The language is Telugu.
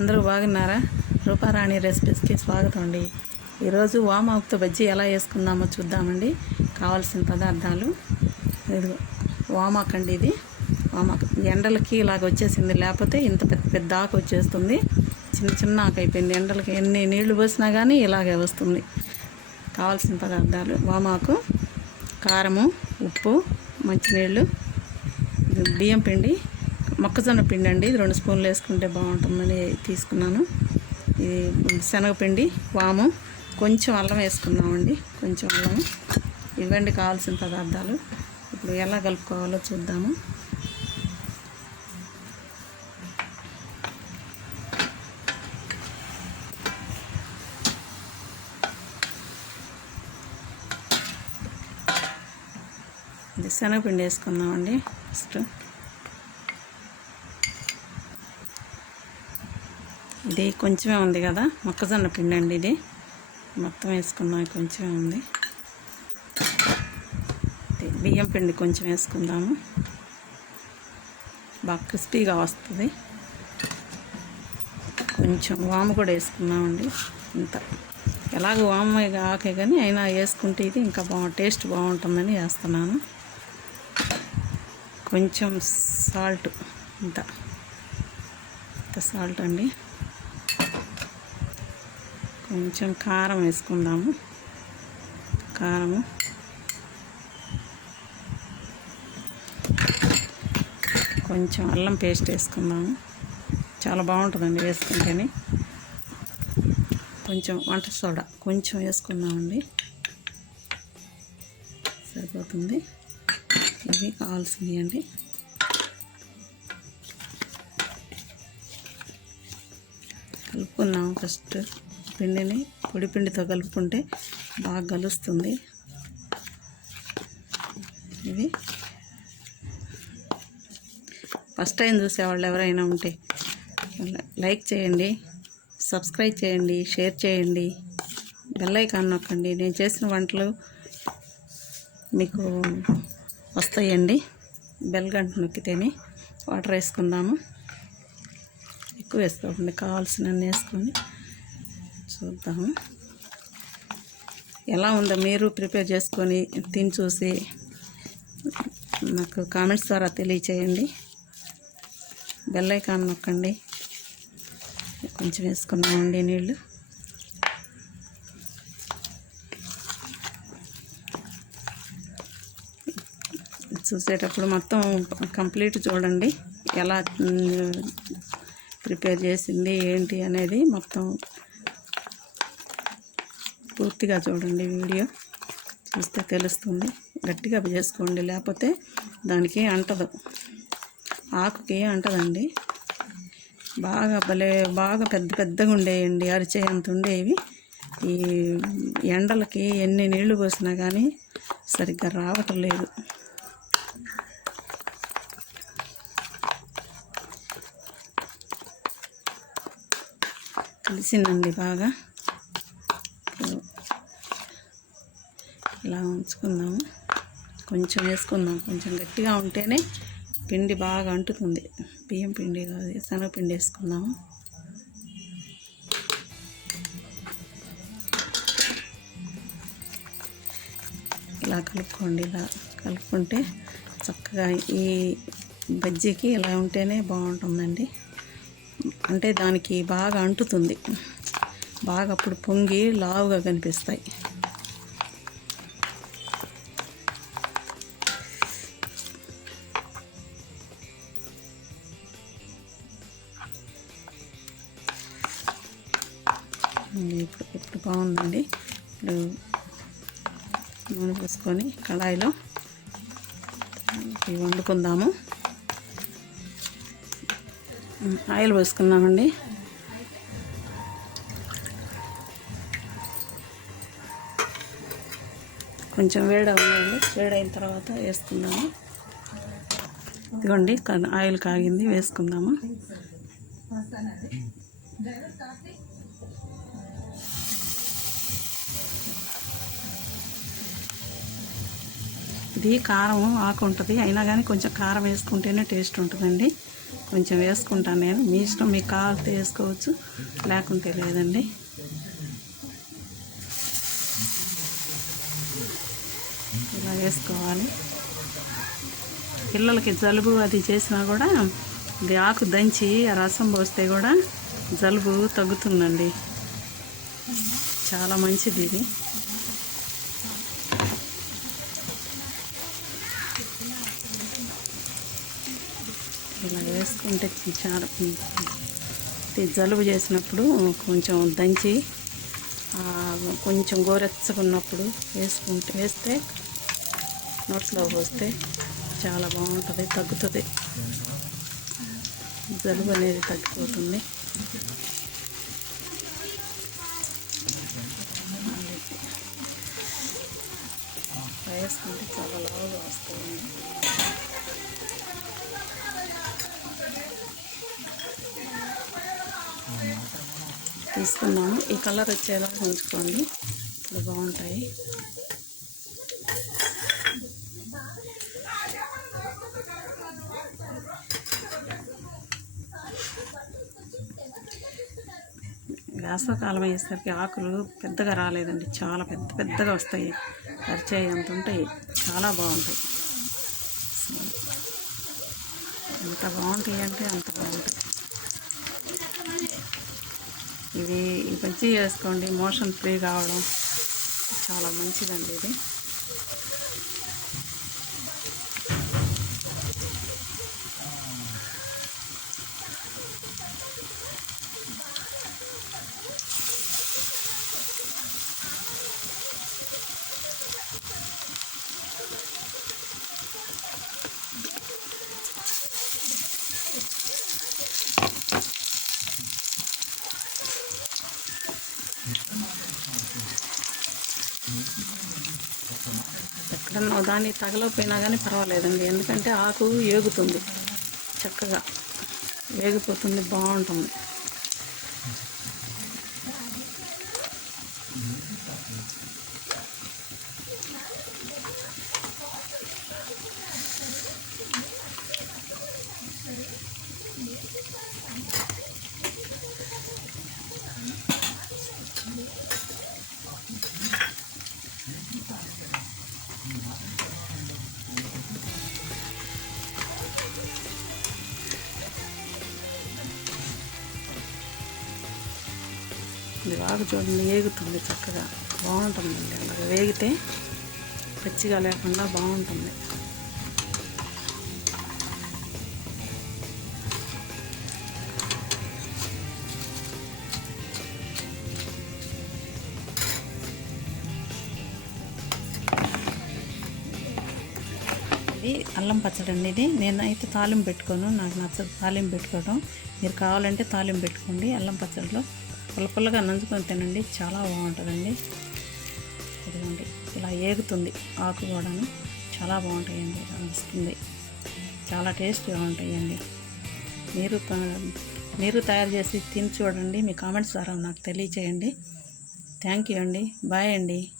అందరూ బాగున్నారా? రూపారాణి రెసిపీస్కి స్వాగతం అండి. ఈరోజు వామాప్తో బజ్జీ ఎలా వేసుకుందామో చూద్దామండి. కావాల్సిన పదార్థాలు. ఇది వామాక్ అండి ఇది. వామాక్ ఎండలకి ఇలాగ వచ్చేసింది. లేకపోతే ఇంత పెద్ద పెద్ద ఆకు వచ్చేస్తుంది. చిన్న చిన్న ఆకు అయిపోయింది. ఎండలకి ఎన్ని నీళ్ళు పోసినా కానీ ఇలాగే వస్తుంది. కావాల్సిన పదార్థాలు. వామాకు కారము ఉప్పు మంచినీళ్ళు బియ్యం పిండి మొక్కజొన్న పిండి అండి. ఇది రెండు స్పూన్లు వేసుకుంటే బాగుంటుందని తీసుకున్నాను. ఇది శనగపిండి వాము కొంచెం అల్లం వేసుకున్నామండి కొంచెం అల్లం. ఇవ్వండి కావాల్సిన పదార్థాలు. ఇప్పుడు ఎలా కలుపుకోవాలో చూద్దాము. శనగపిండి వేసుకుందామండి. ఫస్ట్ ఇది కొంచెమే ఉంది కదా మొక్కజొన్న పిండి అండి ఇది. మొత్తం వేసుకున్నాం కొంచెమే ఉంది. బియ్యం పిండి కొంచెం వేసుకుందాము. బాగా క్రిస్పీగా వస్తుంది. కొంచెం వాము కూడా వేసుకున్నామండి ఇంత. ఎలాగో వామ ఆకే కానీ అయినా వేసుకుంటే ఇది ఇంకా బాగు టేస్ట్ బాగుంటుందని వేస్తున్నాను. కొంచెం సాల్ట్ ఇంత. ఇంత సాల్ట్ అండి. కొంచెం కారం వేసుకుందాము. కారము. కొంచెం అల్లం పేస్ట్ వేసుకుందాము. చాలా బాగుంటుందండి వేసుకుంటేనే. కొంచెం వంట సోడా కొంచెం వేసుకుందామండి. సరిపోతుంది. ఇవి కావాల్సినవి అండి. కలుపుకున్నాం ఫస్ట్. పిండిని పొడి పిండితో కలుపుకుంటే బాగా కలుస్తుంది ఇవి. ఫస్ట్ టైం చూసేవాళ్ళు ఎవరైనా ఉంటే లైక్ చేయండి సబ్స్క్రైబ్ చేయండి షేర్ చేయండి బెల్ నొక్కండి. నేను చేసిన వంటలు మీకు వస్తాయండి. బెల్ గంట నొక్కితేనే వాటర్ వేసుకుందాము. ఎక్కువ వేసుకోకండి కావాల్సినన్ని వేసుకొని చూద్దాము. ఎలా ఉందో మీరు ప్రిపేర్ చేసుకొని తిని చూసి నాకు కామెంట్స్ ద్వారా తెలియచేయండి. బెల్ ఐకాన్ నొక్కండి. కొంచెం వేసుకున్నామండి నీళ్ళు చూసేటప్పుడు మొత్తం కంప్లీట్ చూడండి. ఎలా ప్రిపేర్ చేసింది ఏంటి అనేది మొత్తం పూర్తిగా చూడండి వీడియో. చూస్తే తెలుస్తుంది. గట్టిగా చేసుకోండి. లేకపోతే దానికి అంటదు. ఆకుకి అంటదండి. బాగా భలే బాగా పెద్ద పెద్దగా ఉండేయండి. అరిచే అంత ఉండేవి. ఈ ఎండలకి ఎన్ని నీళ్ళు పోసినా కానీ సరిగ్గా రావటం లేదు. కలిసిందండి బాగా. ఇలా ఉంచుకుందాము. కొంచెం వేసుకుందాం. కొంచెం గట్టిగా ఉంటేనే పిండి బాగా అంటుతుంది. బియ్యం పిండి కాదు శనగపిండి వేసుకుందాము. ఇలా కలుపుకోండి. ఇలా కలుపుకుంటే చక్కగా ఈ బజ్జీకి ఇలా ఉంటేనే బాగుంటుందండి. అంటే దానికి బాగా అంటుతుంది. బాగా అప్పుడు పొంగి లావుగా కనిపిస్తాయి. ఇప్పుడు ఇప్పుడు బాగుందండి. ఇప్పుడు నూనె పోసుకొని కళాయిలో ఇవి వండుకుందాము. ఆయిల్ పోసుకుందామండి. కొంచెం వేడి అవ్వండి వేడి వేడైన తర్వాత వేసుకుందాము. ఇదిగోండి ఆయిల్ కాగింది వేసుకుందాము. ఇది కారం ఆకు ఉంటుంది. అయినా కానీ కొంచెం కారం వేసుకుంటేనే టేస్ట్ ఉంటుందండి. కొంచెం వేసుకుంటాను నేను. మీ ఇష్టం మీకు కావాలితే వేసుకోవచ్చు లేకుంటే లేదండి. ఇలా వేసుకోవాలి. పిల్లలకి జలుబు అది చేసినా కూడా ఇది ఆకు దంచి ఆ రసం పోస్తే కూడా జలుబు తగ్గుతుందండి. చాలా మంచిది ఇది. ఇలా వేసుకుంటే చాలా. జలుబు చేసినప్పుడు కొంచెం దంచి కొంచెం గోరెచ్చగా ఉన్నప్పుడు వేసుకుంటే వేస్తే నోట్లో పోస్తే చాలా బాగుంటుంది తగ్గుతుంది. జలుబు అనేది తగ్గిపోతుంది. వేసుకుంటే చాలా లావుగా వస్తుంది. తీసుకున్నాము ఈ కలర్ వచ్చేలా ఉంచుకోండి. ఇప్పుడు బాగుంటాయి. వేసవకాలం అయ్యేసరికి ఆకులు పెద్దగా రాలేదండి. చాలా పెద్ద పెద్దగా వస్తాయి. పరిచయం అంత ఉంటాయి? చాలా బాగుంటాయి. ఎంత బాగుంటాయి అంటే అంత ఇది మంచిగా చేసుకోండి మోషన్ ఫ్రీ కావడం చాలా మంచిదండి ఇది. ఎక్కడన్నా దాన్ని తగలకపోయినా కానీ పర్వాలేదండి. ఎందుకంటే ఆకు ఏగుతుంది. చక్కగా వేగిపోతుంది బాగుంటుంది. ఇది బాగా చూడండి వేగుతుంది చక్కగా. బాగుంటుందండి అలాగ వేగితే పచ్చిగా లేకుండా బాగుంటుంది. ఇది అల్లం పచ్చడి అండి ఇది. నేనైతే తాలింపు పెట్టుకోను. నాకు నచ్చదు తాలింపు పెట్టుకోవడం మీరు కావాలంటే తాలింపు పెట్టుకోండి. అల్లం పచ్చడిలో పుల్ల పుల్లగా నంచుకొని తినండి. చాలా బాగుంటుందండి. ఇదిగోండి ఇలా ఏగుతుంది ఆకు కూడాను. చాలా బాగుంటాయండి వస్తుంది చాలా టేస్ట్గా ఉంటాయండి. మీరు త- మీరు తయారు చేసి తిని చూడండి. మీ కామెంట్స్ ద్వారా నాకు తెలియచేయండి. థ్యాంక్ యూ అండి. బాయ్ అండి.